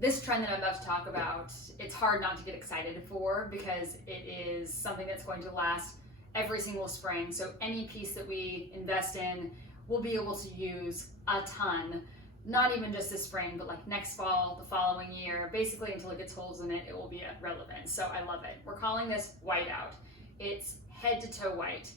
This trend that I'm about to talk about, it's hard not to get excited for because it is something that's going to last every single spring. So any piece that we invest in, we'll be able to use a ton, not even just this spring, but like next fall, the following year, basically until it gets holes in it, it will be relevant. So I love it. We're calling this whiteout. It's head to toe white.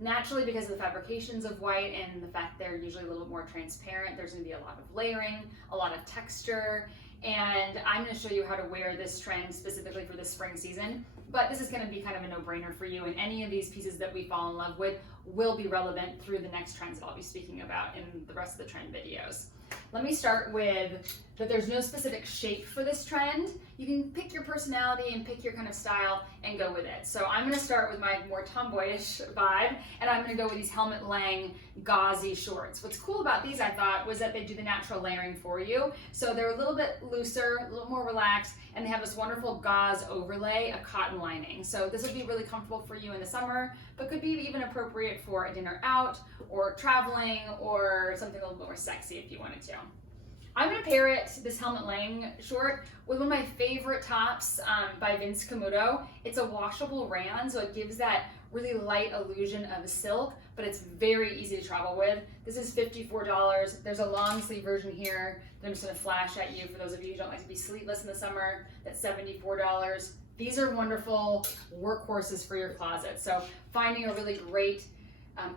Naturally, because of the fabrications of white and the fact they're usually a little bit more transparent, there's going to be a lot of layering, a lot of texture, and I'm going to show you how to wear this trend specifically for the spring season. But this is going to be kind of a no-brainer for you, and any of these pieces that we fall in love with will be relevant through the next trends that I'll be speaking about in the rest of the trend videos. Let me start with that there's no specific shape for this trend. You can pick your personality and pick your kind of style and go with it. So I'm going to start with my more tomboyish vibe, and I'm going to go with these Helmut Lang gauzy shorts. What's cool about these, I thought, was that they do the natural layering for you. So they're a little bit looser, a little more relaxed, and they have this wonderful gauze overlay, a cotton lining. So this would be really comfortable for you in the summer, but could be even appropriate for a dinner out or traveling or something a little bit more sexy if you wanted to. I'm going to pair this Helmut Lang short with one of my favorite tops by Vince Camuto. It's a washable rayon, so it gives that really light illusion of silk, but it's very easy to travel with. This is $54. There's a long sleeve version here that I'm just going to flash at you for those of you who don't like to be sleeveless in the summer. That's $74. These are wonderful workhorses for your closet. So finding a really great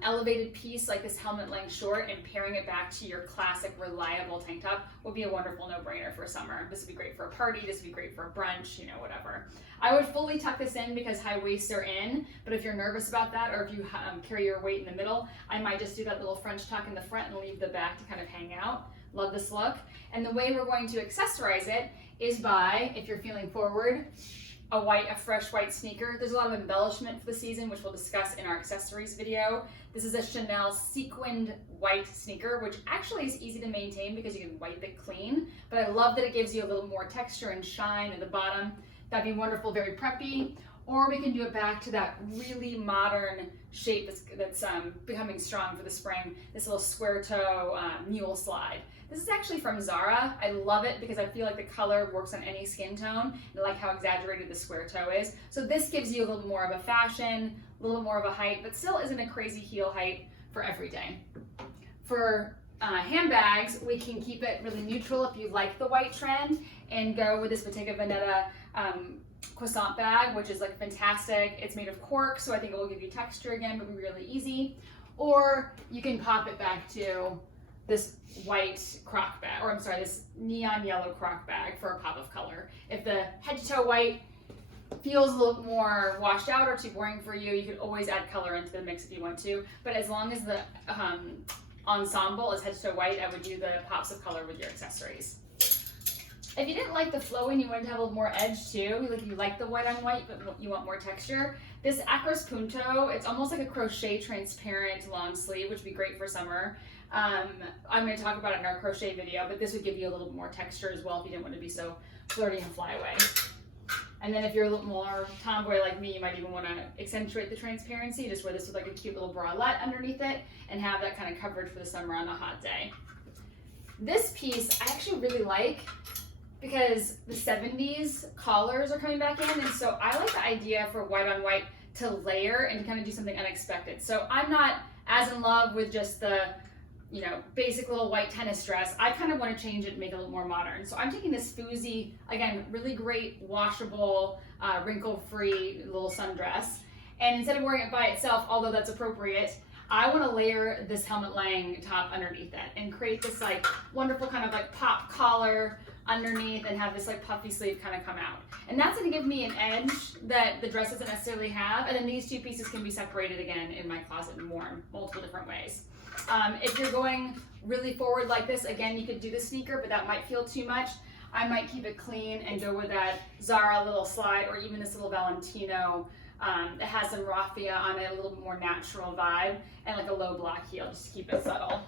elevated piece like this Helmut Lang short and pairing it back to your classic reliable tank top would be a wonderful no-brainer for summer. This would be great for a party, this would be great for a brunch, you know, whatever. I would fully tuck this in because high waists are in, but if you're nervous about that or if you carry your weight in the middle, I might just do that little French tuck in the front and leave the back to kind of hang out. Love this look. And the way we're going to accessorize it is by, if you're feeling forward, a fresh white sneaker. There's a lot of embellishment for the season, which we'll discuss in our accessories video. This is a Chanel sequined white sneaker, which actually is easy to maintain because you can wipe it clean. But I love that it gives you a little more texture and shine at the bottom. That'd be wonderful, very preppy. Or we can do it back to that really modern shape that's becoming strong for the spring, this little square toe mule slide. This is actually from Zara. I love it because I feel like the color works on any skin tone, and I like how exaggerated the square toe is. So this gives you a little more of a fashion, a little more of a height, but still isn't a crazy heel height for every day. For handbags, we can keep it really neutral if you like the white trend and go with this Bottega Veneta croissant bag, which is like fantastic. It's made of cork, so I think it will give you texture again, but be really easy. Or you can pop it back to this white croc bag, or I'm sorry, this neon yellow croc bag for a pop of color. If the head to toe white feels a little more washed out or too boring for you, you could always add color into the mix if you want to. But as long as the ensemble is head to toe white, I would do the pops of color with your accessories. If you didn't like the flow and you wanted to have a little more edge too, like you like the white on white but you want more texture, this Acros Punto, it's almost like a crochet transparent long sleeve, which would be great for summer. I'm going to talk about it in our crochet video, but this would give you a little more texture as well if you didn't want to be so flirty and fly away. And then if you're a little more tomboy like me, you might even want to accentuate the transparency, just wear this with like a cute little bralette underneath it and have that kind of coverage for the summer on a hot day. This piece I actually really like because the 70s collars are coming back in, and so I like the idea for white on white to layer and to kind of do something unexpected. So I'm not as in love with just the basic little white tennis dress. I kind of want to change it and make it a little more modern. So I'm taking this Fuzi, again, really great washable, wrinkle-free little sundress. And instead of wearing it by itself, although that's appropriate, I want to layer this Helmut Lang top underneath it and create this like wonderful kind of like pop collar underneath and have this like puffy sleeve kind of come out. And that's going to give me an edge that the dress doesn't necessarily have. And then these two pieces can be separated again in my closet and worn multiple different ways. If you're going really forward like this, again, you could do the sneaker, but that might feel too much. I might keep it clean and go with that Zara little slide or even this little Valentino that has some raffia on it, a little more natural vibe, and like a low black heel, just to keep it subtle.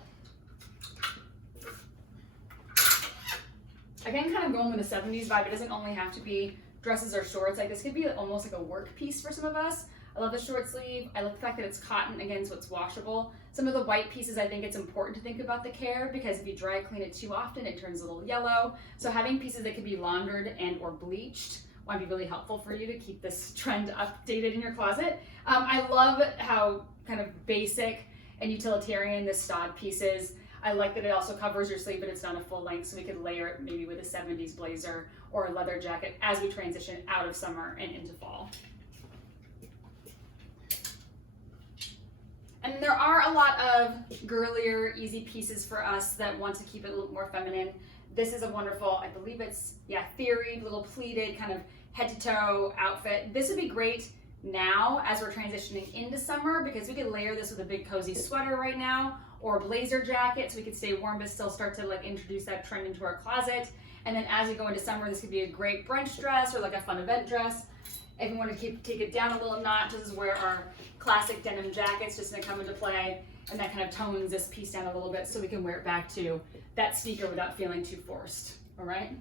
Again, kind of going with the 70s vibe. It doesn't only have to be dresses or shorts. Like this could be almost like a work piece for some of us. I love the short sleeve. I love the fact that it's cotton, again, so it's washable. Some of the white pieces, I think it's important to think about the care, because if you dry clean it too often, it turns a little yellow. So having pieces that can be laundered and or bleached might be really helpful for you to keep this trend updated in your closet. I love how kind of basic and utilitarian this stud piece is. I like that it also covers your sleeve, but it's not a full length, so we could layer it maybe with a 70s blazer or a leather jacket as we transition out of summer and into fall. And there are a lot of girlier, easy pieces for us that want to keep it a little more feminine. This is a wonderful, I believe it's, theory, little pleated kind of head to toe outfit. This would be great now as we're transitioning into summer, because we could layer this with a big cozy sweater right now, or a blazer jacket, so we could stay warm but still start to like introduce that trend into our closet. And then as we go into summer, this could be a great brunch dress or like a fun event dress. If we want to take it down a little notch, this is where our classic denim jacket's just gonna come into play, and that kind of tones this piece down a little bit so we can wear it back to that sneaker without feeling too forced, all right?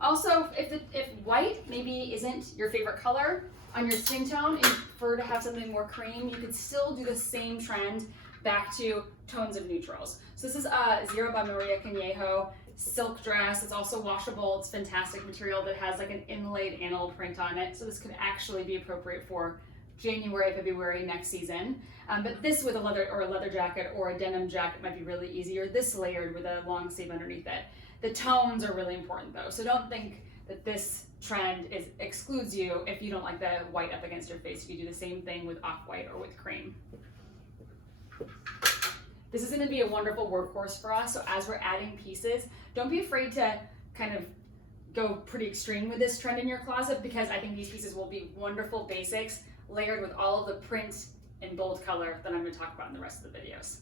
Also, if white maybe isn't your favorite color on your skin tone and you prefer to have something more cream, you could still do the same trend back to tones of neutrals. So this is Zero by Maria Canejo silk dress. It's also washable. It's fantastic material that has like an inlaid animal print on it. So this could actually be appropriate for January, February next season. But this with a leather jacket or a denim jacket might be really easier. This layered with a long sleeve underneath it. The tones are really important though. So don't think that this trend excludes you if you don't like the white up against your face. You can do the same thing with off-white or with cream. This is going to be a wonderful workhorse for us. So as we're adding pieces, don't be afraid to kind of go pretty extreme with this trend in your closet, because I think these pieces will be wonderful basics layered with all of the print and bold color that I'm going to talk about in the rest of the videos.